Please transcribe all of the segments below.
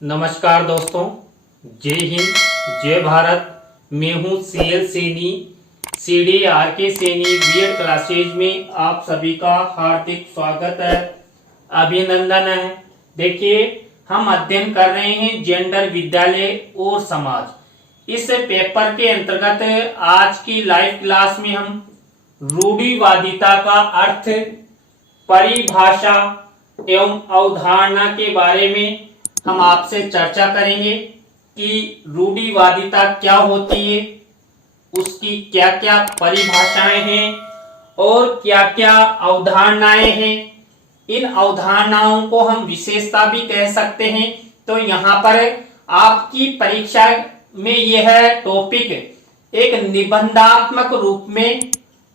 नमस्कार दोस्तों, जय हिंद, जय भारत। मैं हूं CL Saini, CD RK Saini BEd classes में आप सभी का हार्दिक स्वागत है, अभिनंदन है। देखिए, हम अध्ययन कर रहे हैं जेंडर, विद्यालय और समाज। इस पेपर के अंतर्गत आज की लाइव क्लास में हम रूढ़िवादिता का अर्थ, परिभाषा एवं अवधारणा के बारे में हम आपसे चर्चा करेंगे कि रूढ़िवादिता क्या होती है, उसकी क्या क्या परिभाषाएं हैं और क्या क्या अवधारणाएं हैं। इन अवधारणाओं को हम विशेषता भी कह सकते हैं। तो यहाँ पर आपकी परीक्षा में यह टॉपिक एक निबंधात्मक रूप में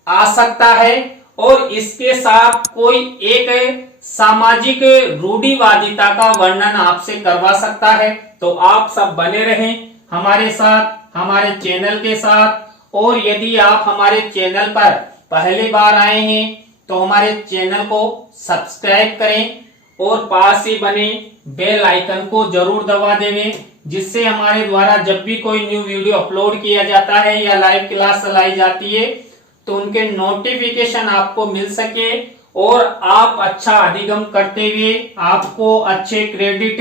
आ सकता है और इसके साथ कोई एक सामाजिक रूढ़िवादिता का वर्णन आपसे करवा सकता है। तो आप सब बने रहें हमारे साथ, हमारे चैनल के साथ। और यदि आप हमारे चैनल पर पहली बार आए हैं तो हमारे चैनल को सब्सक्राइब करें और पास ही बने बेल आइकन को जरूर दबा देवें, जिससे हमारे द्वारा जब भी कोई न्यू वीडियो अपलोड किया जाता है या लाइव क्लास चलाई जाती है तो उनके नोटिफिकेशन आपको मिल सके और आप अच्छा अधिगम करते हुए आपको अच्छे क्रेडिट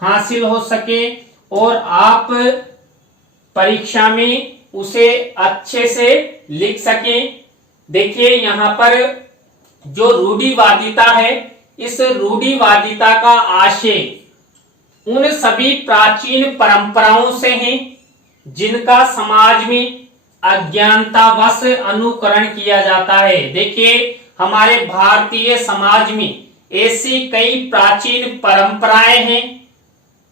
हासिल हो सके और आप परीक्षा में उसे अच्छे से लिख सकें। देखिए, यहाँ पर जो रूढ़िवादिता है, इस रूढ़िवादिता का आशय उन सभी प्राचीन परंपराओं से है जिनका समाज में अज्ञानतावश अनुकरण किया जाता है। देखिए, हमारे भारतीय समाज में ऐसी कई प्राचीन परंपराएं हैं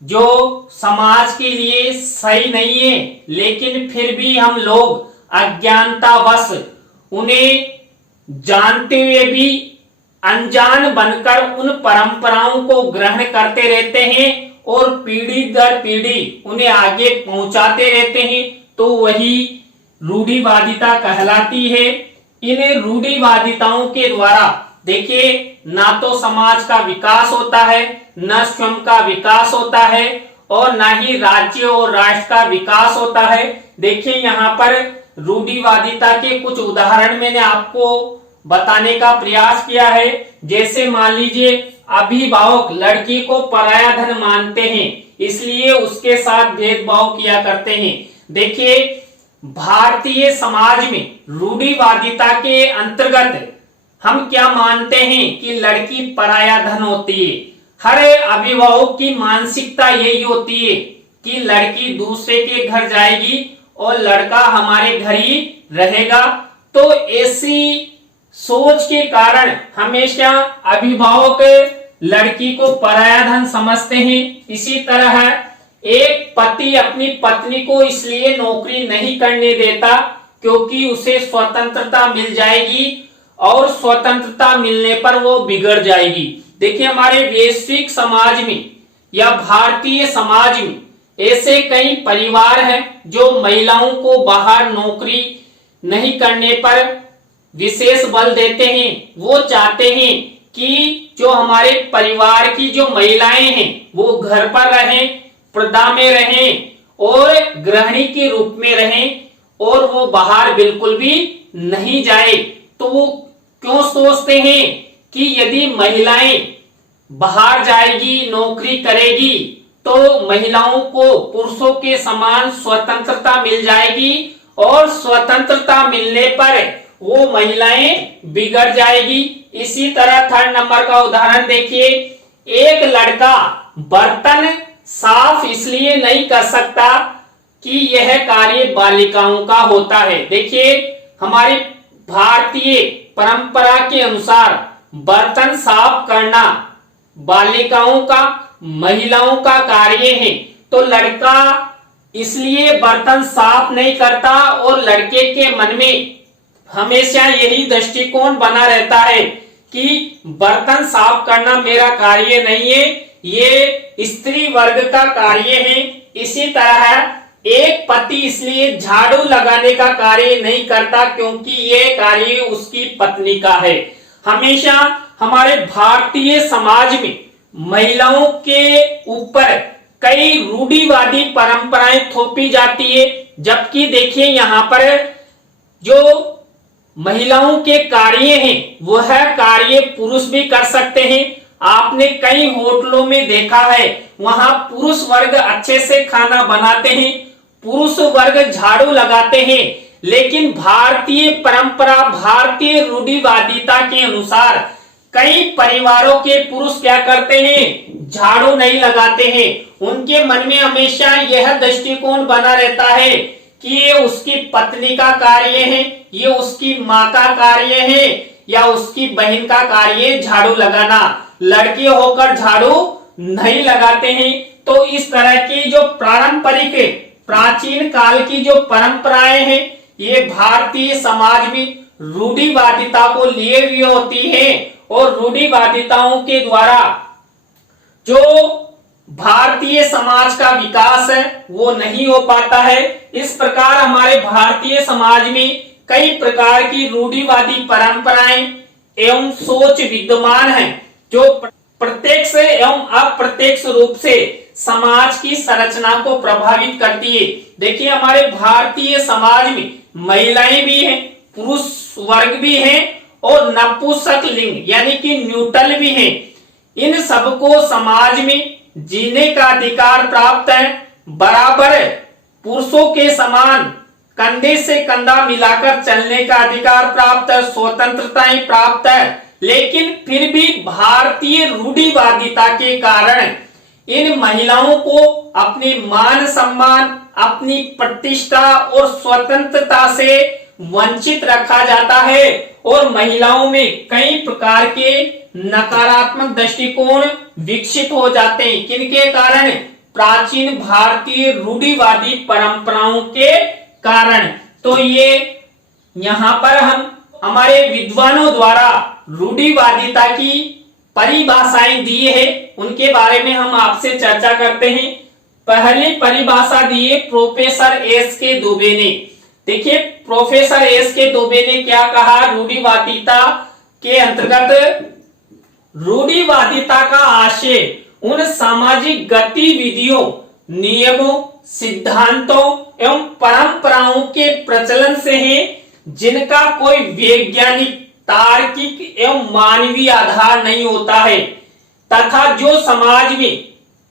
जो समाज के लिए सही नहीं है, लेकिन फिर भी हम लोग अज्ञानतावश उन्हें जानते हुए भी अनजान बनकर उन परंपराओं को ग्रहण करते रहते हैं और पीढ़ी दर पीढ़ी उन्हें आगे पहुंचाते रहते हैं। तो वही रूढ़िवादिता कहलाती है। इन रूढ़िवादिताओं के द्वारा देखिए, ना तो समाज का विकास होता है, न स्वयं का विकास होता है और ना ही राज्य और राष्ट्र का विकास होता है। देखिए, यहाँ पर रूढ़िवादिता के कुछ उदाहरण मैंने आपको बताने का प्रयास किया है। जैसे मान लीजिए, अभिभावक लड़की को पराया धन मानते हैं, इसलिए उसके साथ भेदभाव किया करते हैं। देखिए, भारतीय समाज में रूढ़िवादिता के अंतर्गत हम क्या मानते हैं कि लड़की पराया धन होती है। हर अभिभावक की मानसिकता यही होती है कि लड़की दूसरे के घर जाएगी और लड़का हमारे घर ही रहेगा। तो ऐसी सोच के कारण हमेशा अभिभावक लड़की को पराया धन समझते हैं। इसी तरह एक पति अपनी पत्नी को इसलिए नौकरी नहीं करने देता क्योंकि उसे स्वतंत्रता मिल जाएगी और स्वतंत्रता मिलने पर वो बिगड़ जाएगी। देखिए, हमारे वैश्विक समाज में या भारतीय समाज में ऐसे कई परिवार हैं जो महिलाओं को बाहर नौकरी नहीं करने पर विशेष बल देते हैं। वो चाहते हैं कि जो हमारे परिवार की जो महिलाएं हैं वो घर पर रहें, पर्दा में रहें और गृहिणी के रूप में रहें और वो बाहर बिल्कुल भी नहीं जाए। तो वो क्यों सोचते हैं कि यदि महिलाएं बाहर जाएगी, नौकरी करेगी तो महिलाओं को पुरुषों के समान स्वतंत्रता मिल जाएगी और स्वतंत्रता मिलने पर वो महिलाएं बिगड़ जाएगी। इसी तरह थर्ड नंबर का उदाहरण देखिए, एक लड़का बर्तन साफ इसलिए नहीं कर सकता कि यह कार्य बालिकाओं का होता है। देखिए, हमारी भारतीय परंपरा के अनुसार बर्तन साफ करना बालिकाओं का, महिलाओं का कार्य है। तो लड़का इसलिए बर्तन साफ नहीं करता और लड़के के मन में हमेशा यही दृष्टिकोण बना रहता है कि बर्तन साफ करना मेरा कार्य नहीं है, ये स्त्री वर्ग का कार्य है। इसी तरह एक पति इसलिए झाड़ू लगाने का कार्य नहीं करता क्योंकि ये कार्य उसकी पत्नी का है। हमेशा हमारे भारतीय समाज में महिलाओं के ऊपर कई रूढ़िवादी परंपराएं थोपी जाती है, जबकि देखिए यहाँ पर जो महिलाओं के कार्य हैं वह कार्य पुरुष भी कर सकते हैं। आपने कई होटलों में देखा है, वहां पुरुष वर्ग अच्छे से खाना बनाते हैं, पुरुष वर्ग झाड़ू लगाते हैं, लेकिन भारतीय परंपरा, भारतीय रूढ़िवादिता के अनुसार कई परिवारों के पुरुष क्या करते हैं, झाड़ू नहीं लगाते हैं। उनके मन में हमेशा यह दृष्टिकोण बना रहता है कि ये उसकी पत्नी का कार्य है, ये उसकी माँ का कार्य है या उसकी बहन का कार्य है झाड़ू लगाना, लड़के होकर झाड़ू नहीं लगाते हैं। तो इस तरह की जो पारंपरिक प्राचीन काल की जो परंपराएं हैं, ये भारतीय समाज में रूढ़िवादिता को लिए हुए होती है और रूढ़िवादिताओं के द्वारा जो भारतीय समाज का विकास है वो नहीं हो पाता है। इस प्रकार हमारे भारतीय समाज में कई प्रकार की रूढ़िवादी परंपराएं एवं सोच विद्यमान है जो प्रत्यक्ष एवं अप्रत्यक्ष रूप से समाज की संरचना को प्रभावित करती है। देखिए हमारे भारतीय समाज में महिलाएं भी हैं, पुरुष वर्ग भी हैं और नपुंसक लिंग यानी कि न्यूट्रल भी हैं। इन सबको समाज में जीने का अधिकार प्राप्त है, बराबर पुरुषों के समान कंधे से कंधा मिलाकर चलने का अधिकार प्राप्त है, स्वतंत्रताएं प्राप्त है। लेकिन फिर भी भारतीय रूढ़िवादिता के कारण इन महिलाओं को अपनी मान सम्मान, अपनी प्रतिष्ठा और स्वतंत्रता से वंचित रखा जाता है और महिलाओं में कई प्रकार के नकारात्मक दृष्टिकोण विकसित हो जाते हैं। किनके कारण? प्राचीन भारतीय रूढ़िवादी परंपराओं के कारण। तो ये यहाँ पर हम हमारे विद्वानों द्वारा रूढ़िवादिता की परिभाषाएं दी है, उनके बारे में हम आपसे चर्चा करते हैं। पहली परिभाषा दी है प्रोफेसर एस के दुबे ने। देखिए प्रोफेसर एस के दुबे ने क्या कहा रूढ़िवादिता के अंतर्गत, रूढ़िवादिता का आशय उन सामाजिक गतिविधियों, नियमों, सिद्धांतों एवं परंपराओं के प्रचलन से है जिनका कोई वैज्ञानिक, तार्किक एवं मानवीय आधार नहीं होता है तथा जो समाज में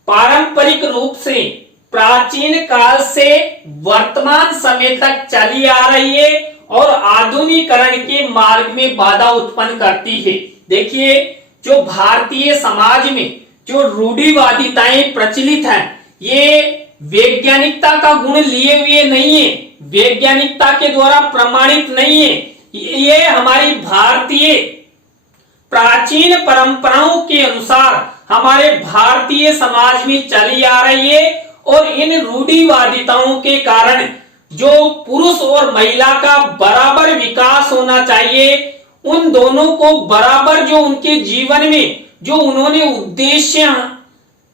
पारंपरिक रूप से प्राचीन काल से वर्तमान समय तक चली आ रही है और आधुनिकीकरण के मार्ग में बाधा उत्पन्न करती है। देखिए जो भारतीय समाज में जो रूढ़िवादिताएं प्रचलित हैं, ये वैज्ञानिकता का गुण लिए हुए नहीं है, वैज्ञानिकता के द्वारा प्रमाणित नहीं है। ये हमारी भारतीय प्राचीन परंपराओं के अनुसार हमारे भारतीय समाज में चली आ रही है और इन रूढ़िवादिताओं के कारण जो पुरुष और महिला का बराबर विकास होना चाहिए, उन दोनों को बराबर जो उनके जीवन में जो उन्होंने उद्देश्य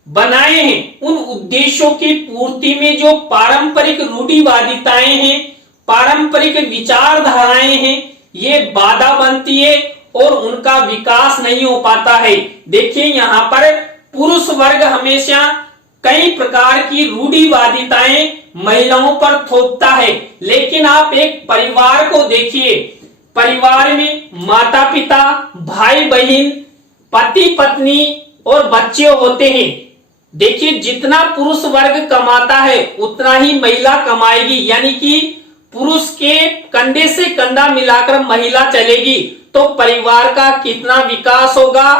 बनाए हैं, उन उद्देश्यों की पूर्ति में जो पारंपरिक रूढ़िवादिताएं हैं, पारंपरिक विचारधाराएं हैं, ये बाधा बनती है और उनका विकास नहीं हो पाता है। देखिए यहाँ पर पुरुष वर्ग हमेशा कई प्रकार की रूढ़िवादिताएं महिलाओं पर थोपता है, लेकिन आप एक परिवार को देखिए, परिवार में माता पिता, भाई बहन, पति पत्नी और बच्चे होते हैं। देखिए जितना पुरुष वर्ग कमाता है उतना ही महिला कमाएगी, यानी कि पुरुष के कंधे से कंधा मिलाकर महिला चलेगी तो परिवार का कितना विकास होगा।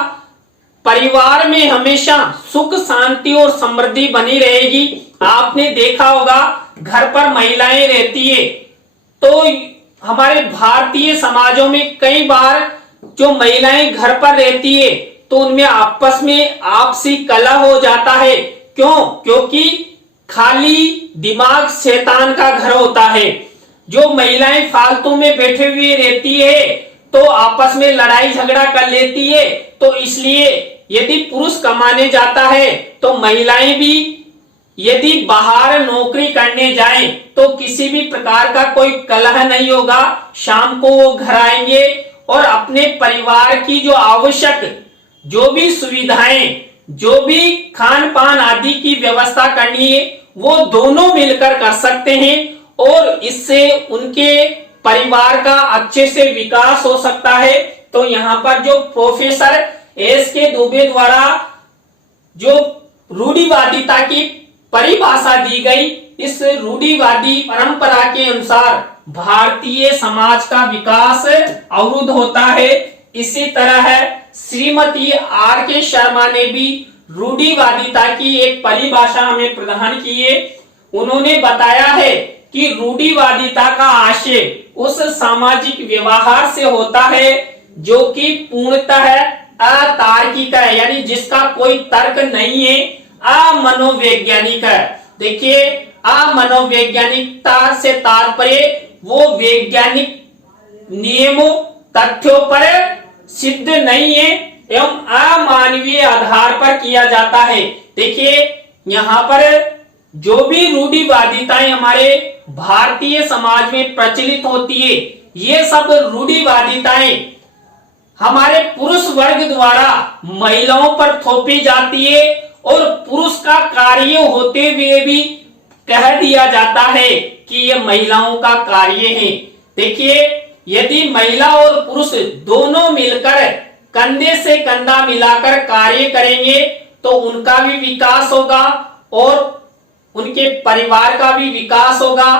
परिवार में हमेशा सुख शांति और समृद्धि बनी रहेगी। आपने देखा होगा घर पर महिलाएं रहती है तो हमारे भारतीय समाजों में कई बार जो महिलाएं घर पर रहती है तो उनमें आपस में आपसी कलह हो जाता है। क्यों? क्योंकि खाली दिमाग शैतान का घर होता है। जो महिलाएं फालतू में बैठे हुए रहती है तो आपस में लड़ाई झगड़ा कर लेती है। तो इसलिए यदि पुरुष कमाने जाता है तो महिलाएं भी यदि बाहर नौकरी करने जाएं तो किसी भी प्रकार का कोई कलह नहीं होगा। शाम को वो घर आएंगे और अपने परिवार की जो आवश्यक जो भी सुविधाएं जो भी खान पान आदि की व्यवस्था करनी है वो दोनों मिलकर कर सकते हैं और इससे उनके परिवार का अच्छे से विकास हो सकता है। तो यहाँ पर जो प्रोफेसर एस के दुबे द्वारा जो रूढ़िवादिता की परिभाषा दी गई, इस रूढ़िवादी परंपरा के अनुसार भारतीय समाज का विकास अवरुद्ध होता है। इसी तरह श्रीमती आर के शर्मा ने भी रूढ़िवादिता की एक परिभाषा हमें प्रदान की है। उन्होंने बताया है कि रूढ़िवादिता का आशय उस सामाजिक व्यवहार से होता है जो कि पूर्णतः अतार्किक है, यानी जिसका कोई तर्क नहीं है, अमनोवैज्ञानिक है। देखिए, अमनोवैज्ञानिकता से तात्पर्य वो वैज्ञानिक नियमों तथ्यों पर सिद्ध नहीं है एवं अमानवीय आधार पर किया जाता है। देखिए, यहाँ पर जो भी रूढ़िवादिताएं हमारे भारतीय समाज में प्रचलित होती है, ये सब रूढ़िवादिताएं हमारे पुरुष वर्ग द्वारा महिलाओं पर थोपी जाती है और पुरुष का कार्य होते हुए भी कह दिया जाता है कि ये महिलाओं का कार्य है। देखिए, यदि महिला और पुरुष दोनों मिलकर कंधे से कंधा मिलाकर कार्य करेंगे तो उनका भी विकास होगा और उनके परिवार का भी विकास होगा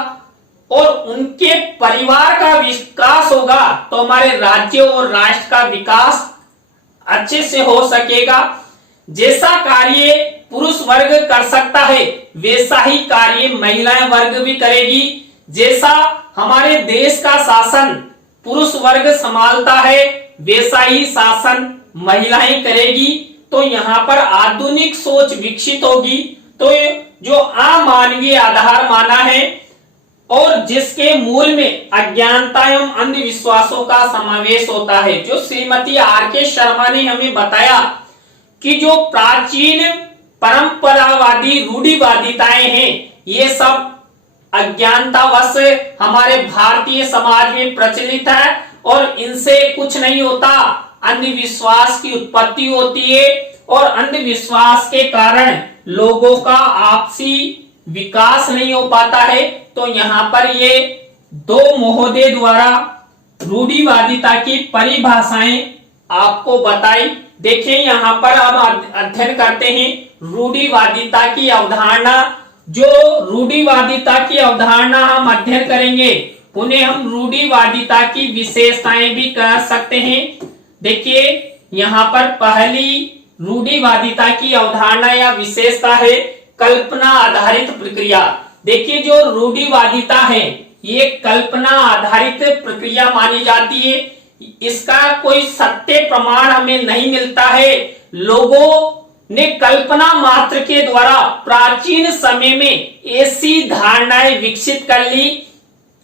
और उनके परिवार का विकास होगा तो हमारे राज्य और राष्ट्र का विकास अच्छे से हो सकेगा। जैसा कार्य पुरुष वर्ग कर सकता है वैसा ही कार्य महिलाएं वर्ग भी करेगी। जैसा हमारे देश का शासन पुरुष वर्ग संभालता है वैसा ही शासन महिलाएं करेगी। तो यहाँ पर आधुनिक सोच विकसित होगी। तो जो अमानवीय आधार माना है और जिसके मूल में अज्ञानता एवं अंधविश्वासों का समावेश होता है, जो श्रीमती आर के शर्मा ने हमें बताया कि जो प्राचीन परंपरावादी रूढ़िवादिताएं हैं ये सब अज्ञानतावश हमारे भारतीय समाज में प्रचलित है और इनसे कुछ नहीं होता, अंधविश्वास की उत्पत्ति होती है और अंधविश्वास के कारण लोगों का आपसी विकास नहीं हो पाता है। तो यहाँ पर ये दो महोदय द्वारा रूढ़िवादिता की परिभाषाएं आपको बताई। देखिए, यहाँ पर अब अध्ययन करते हैं रूढ़िवादिता की अवधारणा। जो रूढ़िवादिता की अवधारणा हम अध्ययन करेंगे उन्हें हम रूढ़िवादिता की विशेषताएं भी कह सकते हैं। देखिए, यहाँ पर पहली रूढ़िवादिता की अवधारणा या विशेषता है कल्पना आधारित प्रक्रिया। देखिए, जो रूढ़िवादिता है ये कल्पना आधारित प्रक्रिया मानी जाती है। इसका कोई सत्य प्रमाण हमें नहीं मिलता है। लोगों ने कल्पना मात्र के द्वारा प्राचीन समय में ऐसी धारणाएं विकसित कर ली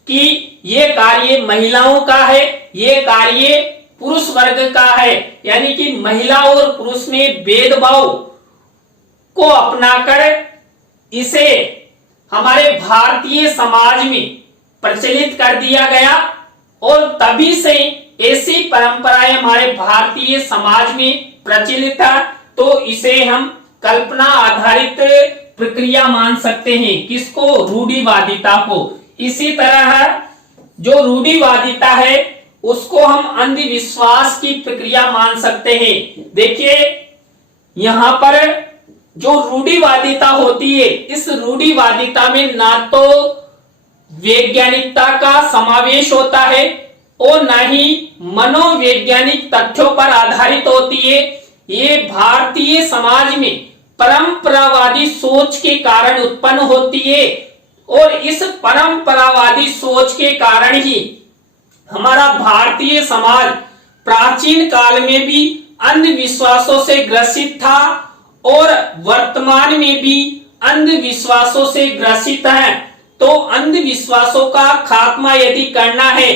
कि ये कार्य महिलाओं का है, ये कार्य पुरुष वर्ग का है, यानी कि महिला और पुरुष में भेदभाव को अपनाकर इसे हमारे भारतीय समाज में प्रचलित कर दिया गया और तभी से ऐसी परंपराएं हमारे भारतीय समाज में प्रचलित है। तो इसे हम कल्पना आधारित प्रक्रिया मान सकते हैं। किसको? रूढ़िवादिता को। इसी तरह जो रूढ़िवादिता है उसको हम अंधविश्वास की प्रक्रिया मान सकते हैं। देखिए, यहाँ पर जो रूढ़िवादिता होती है इस रूढ़िवादिता में ना तो वैज्ञानिकता का समावेश होता है और ना ही मनोवैज्ञानिक तथ्यों पर आधारित होती है। ये भारतीय समाज में परंपरावादी सोच के कारण उत्पन्न होती है और इस परंपरावादी सोच के कारण ही हमारा भारतीय समाज प्राचीन काल में भी अंधविश्वासों से ग्रसित था और वर्तमान में भी अंधविश्वासों से ग्रसित है। तो अंधविश्वासों का खात्मा यदि करना है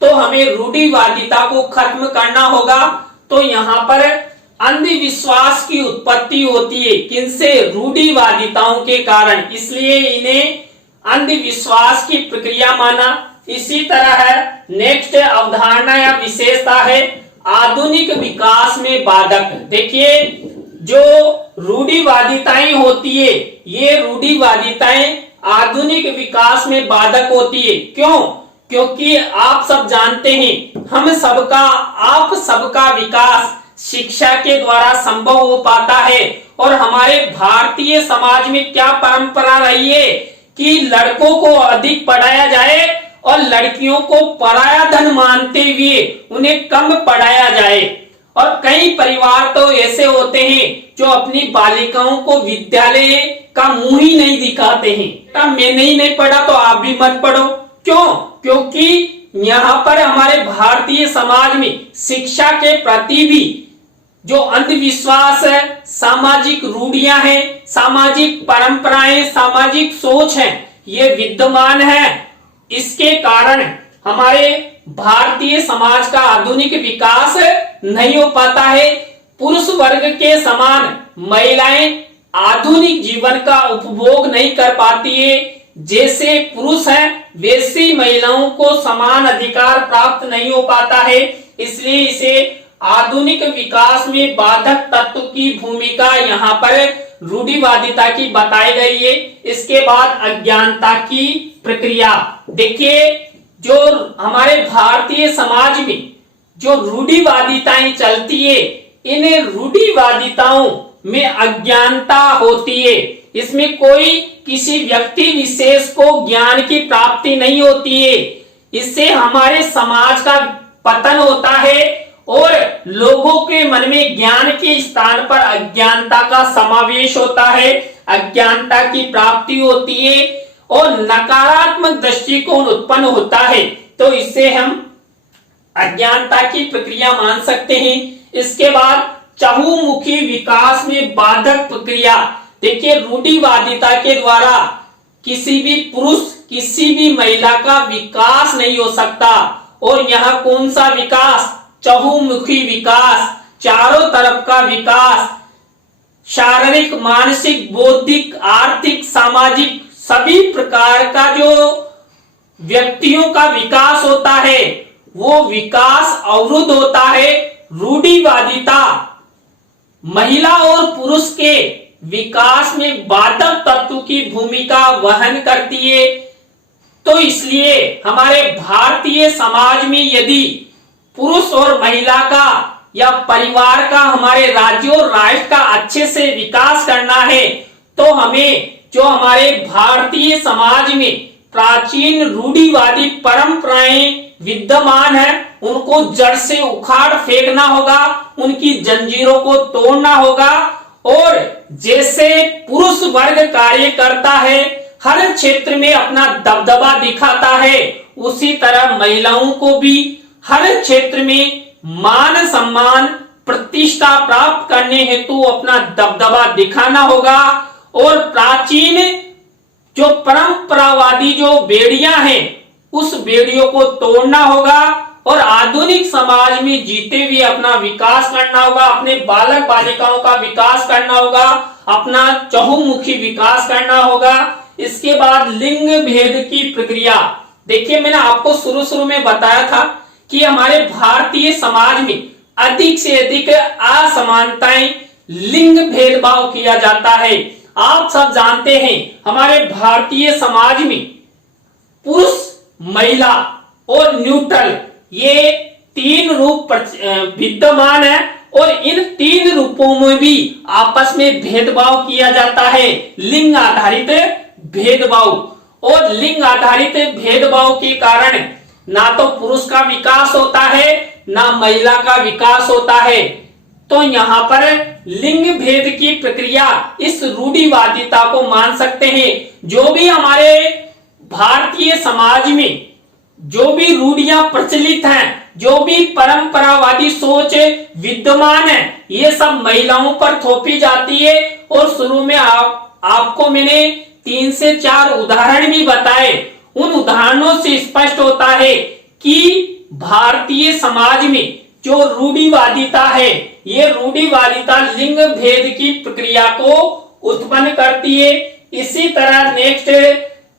तो हमें रूढ़िवादिता को खत्म करना होगा। तो यहाँ पर अंधविश्वास की उत्पत्ति होती है किनसे? रूढ़िवादिताओं के कारण, इसलिए इन्हें अंधविश्वास की प्रक्रिया माना। इसी तरह है नेक्स्ट अवधारणा या विशेषता है आधुनिक विकास में बाधक। देखिए, जो रूढ़िवादिताएं होती है, ये रूढ़िवादिताएं आधुनिक विकास में बाधक होती है। क्यों? क्योंकि आप सब जानते हैं हम सबका, आप सबका विकास शिक्षा के द्वारा संभव हो पाता है। और हमारे भारतीय समाज में क्या परंपरा रही है कि लड़कों को अधिक पढ़ाया जाए और लड़कियों को पराया धन मानते हुए उन्हें कम पढ़ाया जाए। और कई परिवार तो ऐसे होते हैं जो अपनी बालिकाओं को विद्यालय का मुंह ही नहीं दिखाते हैं। मैंने नहीं पढ़ा तो आप भी मत पढ़ो। क्यों? क्योंकि यहाँ पर हमारे भारतीय समाज में शिक्षा के प्रति भी जो अंधविश्वास है, सामाजिक रूढ़ियां हैं, सामाजिक परंपराएं, सामाजिक सोच है, ये विद्यमान है। इसके कारण हमारे भारतीय समाज का आधुनिक विकास नहीं हो पाता है। पुरुष वर्ग के समान महिलाएं आधुनिक जीवन का उपभोग नहीं कर पाती है। जैसे पुरुष हैं वैसी महिलाओं को समान अधिकार प्राप्त नहीं हो पाता है। इसलिए इसे आधुनिक विकास में बाधक तत्व की भूमिका यहाँ पर रूढ़िवादिता की बताई गई है। इसके बाद अज्ञानता की प्रक्रिया। देखिए, जो हमारे भारतीय समाज में जो रूढ़िवादिताएं चलती है, इन रूढ़िवादिताओं में अज्ञानता होती है। इसमें कोई किसी व्यक्ति विशेष को ज्ञान की प्राप्ति नहीं होती है। इससे हमारे समाज का पतन होता है और लोगों के मन में ज्ञान के स्थान पर अज्ञानता का समावेश होता है, अज्ञानता की प्राप्ति होती है और नकारात्मक दृष्टिकोण उत्पन्न होता है। तो इससे हम अज्ञानता की प्रक्रिया मान सकते हैं। इसके बाद चहुमुखी विकास में बाधक प्रक्रिया। देखिए, रूढ़िवादिता के द्वारा किसी भी पुरुष, किसी भी महिला का विकास नहीं हो सकता। और यहाँ कौन सा विकास? चहुमुखी विकास, चारों तरफ का विकास, शारीरिक, मानसिक, बौद्धिक, आर्थिक, सामाजिक सभी प्रकार का जो व्यक्तियों का विकास होता है वो विकास अवरुद्ध होता है। रूढ़िवादिता महिला और पुरुष के विकास में बाधक तत्व की भूमिका वहन करती है। तो इसलिए हमारे भारतीय समाज में यदि पुरुष और महिला का या परिवार का, हमारे राज्य और राष्ट्र का अच्छे से विकास करना है तो हमें जो हमारे भारतीय समाज में प्राचीन रूढ़िवादी परंपराएं विद्यमान है उनको जड़ से उखाड़ फेंकना होगा, उनकी जंजीरों को तोड़ना होगा। और जैसे पुरुष वर्ग कार्य करता है, हर क्षेत्र में अपना दबदबा दिखाता है, उसी तरह महिलाओं को भी हर क्षेत्र में मान सम्मान प्रतिष्ठा प्राप्त करने हेतु अपना दबदबा दिखाना होगा। और प्राचीन जो परंपरावादी जो बेड़ियां हैं उस बेड़ियों को तोड़ना होगा और आधुनिक समाज में जीते हुए अपना विकास करना होगा, अपने बालक बालिकाओं का विकास करना होगा, अपना चहुमुखी विकास करना होगा। इसके बाद लिंग भेद की प्रक्रिया। देखिए, मैंने आपको शुरू में बताया था कि हमारे भारतीय समाज में अधिक से अधिक असमानताएं, लिंग भेदभाव किया जाता है। आप सब जानते हैं हमारे भारतीय समाज में पुरुष, महिला और न्यूट्रल ये तीन रूप विद्यमान है और इन तीन रूपों में भी आपस में भेदभाव किया जाता है, लिंग आधारित भेदभाव। और लिंग आधारित भेदभाव के कारण ना तो पुरुष का विकास होता है ना महिला का विकास होता है। तो यहाँ पर लिंग भेद की प्रक्रिया इस रूढ़िवादिता को मान सकते हैं। जो भी हमारे भारतीय समाज में जो भी रूढ़ियां प्रचलित हैं, जो भी परंपरावादी सोच विद्यमान है, ये सब महिलाओं पर थोपी जाती है। और शुरू में आपको मैंने 3 से 4 उदाहरण भी बताए। उन उदाहरणों से स्पष्ट होता है कि भारतीय समाज में जो रूढ़िवादिता है, ये रूढ़िवादिता लिंग भेद की प्रक्रिया को उत्पन्न करती है। इसी तरह नेक्स्ट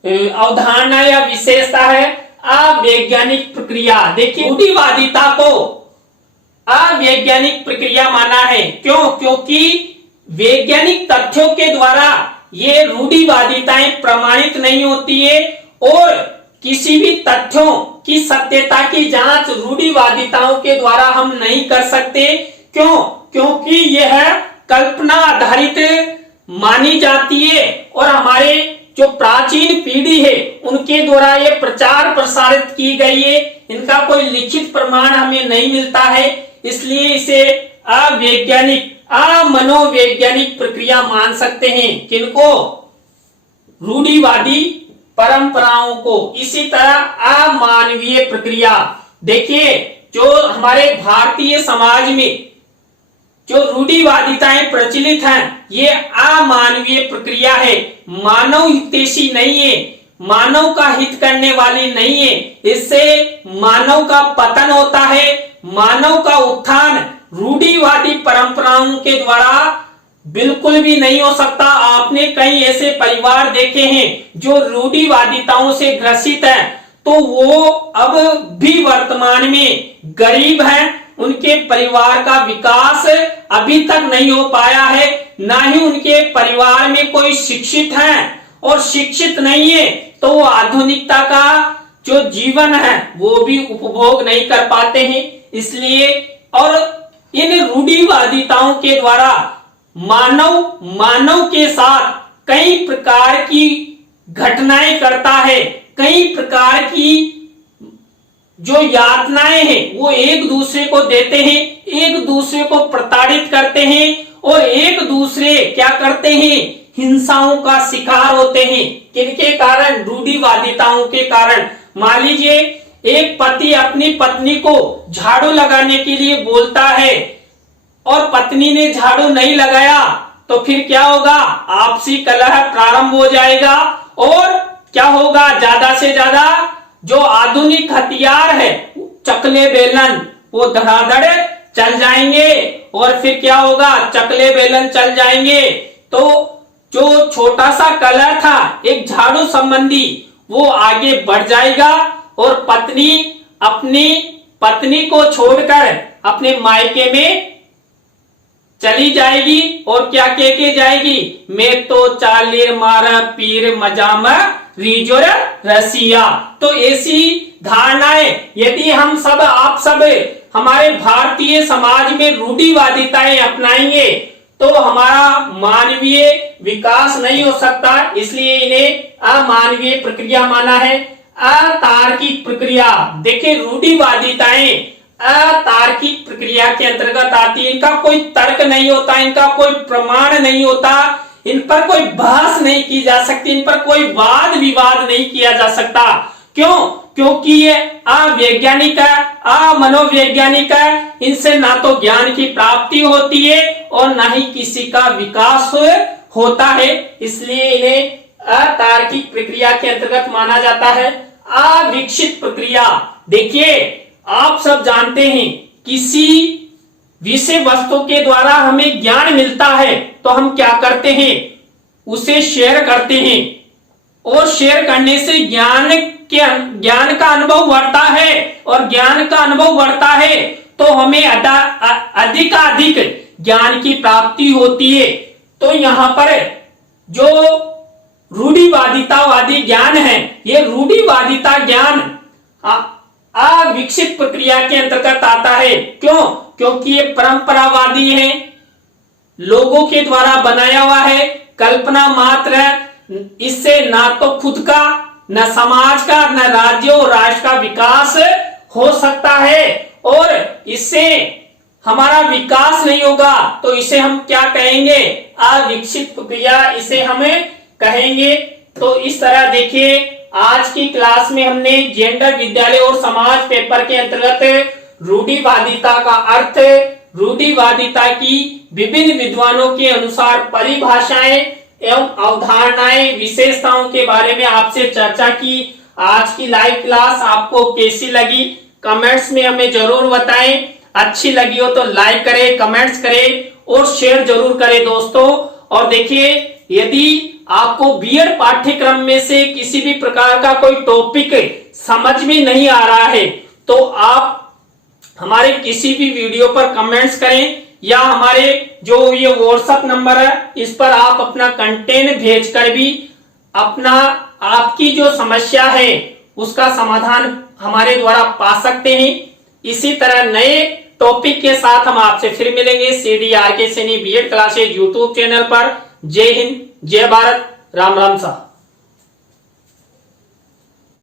अवधारणा या विशेषता है अवैज्ञानिक प्रक्रिया। देखिए, रूढ़िवादिता को अवैज्ञानिक प्रक्रिया माना है। क्यों? क्योंकि वैज्ञानिक तथ्यों के द्वारा ये रूढ़िवादिताएं प्रमाणित नहीं होती है और किसी भी तथ्यों की सत्यता की जांच रूढ़िवादिताओं के द्वारा हम नहीं कर सकते। क्यों? क्योंकि यह कल्पना आधारित मानी जाती है और हमारे जो प्राचीन पीढ़ी है उनके द्वारा ये प्रचार प्रसारित की गई है। इनका कोई लिखित प्रमाण हमें नहीं मिलता है, इसलिए इसे अवैज्ञानिक मनोवैज्ञानिक प्रक्रिया मान सकते हैं। किनको? रूढ़िवादी परंपराओं को। इसी तरह अमानवीय प्रक्रिया, देखिए जो हमारे भारतीय समाज में जो रूढ़िवादिताएं प्रचलित हैं ये अमानवीय प्रक्रिया है, मानव हितैषी नहीं है, मानव का हित करने वाली नहीं है। इससे मानव का पतन होता है, मानव का उत्थान रूढ़िवादी परंपराओं के द्वारा बिल्कुल भी नहीं हो सकता। आपने कई ऐसे परिवार देखे हैं जो रूढ़िवादिताओं से ग्रसित हैं, तो वो अब भी वर्तमान में गरीब हैं, उनके परिवार का विकास अभी तक नहीं हो पाया है, ना ही उनके परिवार में कोई शिक्षित है, और शिक्षित नहीं है तो वो आधुनिकता का जो जीवन है वो भी उपभोग नहीं कर पाते हैं। इसलिए और इन रूढ़िवादिताओं के द्वारा मानव के साथ कई प्रकार की घटनाएं करता है, कई प्रकार की जो यातनाएं हैं वो एक दूसरे को देते हैं, एक दूसरे को प्रताड़ित करते हैं और एक दूसरे क्या करते हैं, हिंसाओं का शिकार होते हैं। किनके कारण? रूढ़िवादिताओं के कारण। मान लीजिए एक पति अपनी पत्नी को झाड़ू लगाने के लिए बोलता है और पत्नी ने झाड़ू नहीं लगाया तो फिर क्या होगा? आपसी कलह प्रारंभ हो जाएगा और क्या होगा? ज्यादा से ज्यादा जो आधुनिक हथियार है चकले बेलन वो धड़ाधड़ चल जाएंगे और फिर क्या होगा? चकले बेलन चल जाएंगे तो जो छोटा सा कलह था एक झाड़ू संबंधी वो आगे बढ़ जाएगा और पत्नी अपनी पत्नी को छोड़कर अपने मायके में चली जाएगी और क्या कह के जाएगी? मैं तो चालीर मारा पीर मजाम रिजोर रसिया। तो ऐसी धारणाएं यदि हम सब आप सब हमारे भारतीय समाज में रूढ़िवादिताएं अपनाएंगे तो हमारा मानवीय विकास नहीं हो सकता। इसलिए इन्हें अमानवीय प्रक्रिया माना है। अतार्किक प्रक्रिया, देखिए रूढ़िवादिताएं अतार्किक प्रक्रिया के अंतर्गत आती है। इनका कोई तर्क नहीं होता, इनका कोई प्रमाण नहीं होता, इन पर कोई बहस नहीं की जा सकती, इन पर कोई वाद विवाद नहीं किया जा सकता। क्यों? क्योंकि ये अवैज्ञानिक है, अमनोवैज्ञानिक है। इनसे ना तो ज्ञान की प्राप्ति होती है और ना ही किसी का विकास होता है। इसलिए इन्हें अतार्किक प्रक्रिया के अंतर्गत माना जाता है। अविकसित प्रक्रिया, देखिए आप सब जानते हैं किसी विषय वस्तु के द्वारा हमें ज्ञान मिलता है तो हम क्या करते हैं? उसे शेयर करते हैं और शेयर करने से ज्ञान का अनुभव बढ़ता है और ज्ञान का अनुभव बढ़ता है तो हमें अधिकाधिक ज्ञान की प्राप्ति होती है। तो यहाँ पर जो रूढ़िवादितावादी ज्ञान है ये रूढ़िवादिता ज्ञान अविकसित प्रक्रिया के अंतर्गत आता है। क्यों? क्योंकि ये परंपरावादी है, लोगों के द्वारा बनाया हुआ है, कल्पना मात्र है। इससे ना तो खुद का, न समाज का, न राज्य और राष्ट्र का विकास हो सकता है और इससे हमारा विकास नहीं होगा। तो इसे हम क्या कहेंगे? अविकसित प्रक्रिया इसे हमें कहेंगे। तो इस तरह देखिए आज की क्लास में हमने जेंडर, विद्यालय और समाज पेपर के अंतर्गत रूढ़िवादिता का अर्थ, रूढ़िवादिता की विभिन्न विद्वानों के अनुसार परिभाषाएं एवं अवधारणाएं, विशेषताओं के बारे में आपसे चर्चा की। आज की लाइव क्लास आपको कैसी लगी कमेंट्स में हमें जरूर बताएं। अच्छी लगी हो तो लाइक करें, कमेंट्स करें और शेयर जरूर करें दोस्तों। और देखिए यदि आपको बीएड पाठ्यक्रम में से किसी भी प्रकार का कोई टॉपिक समझ में नहीं आ रहा है तो आप हमारे किसी भी वीडियो पर कमेंट्स करें या हमारे जो ये व्हाट्सएप नंबर है इस पर आप अपना कंटेंट भेजकर भी अपना आपकी जो समस्या है उसका समाधान हमारे द्वारा पा सकते हैं। इसी तरह नए टॉपिक के साथ हम आपसे फिर मिलेंगे CDRK Saini BEd classes YouTube channel पर। जय हिंद, जय भारत, राम राम साहब।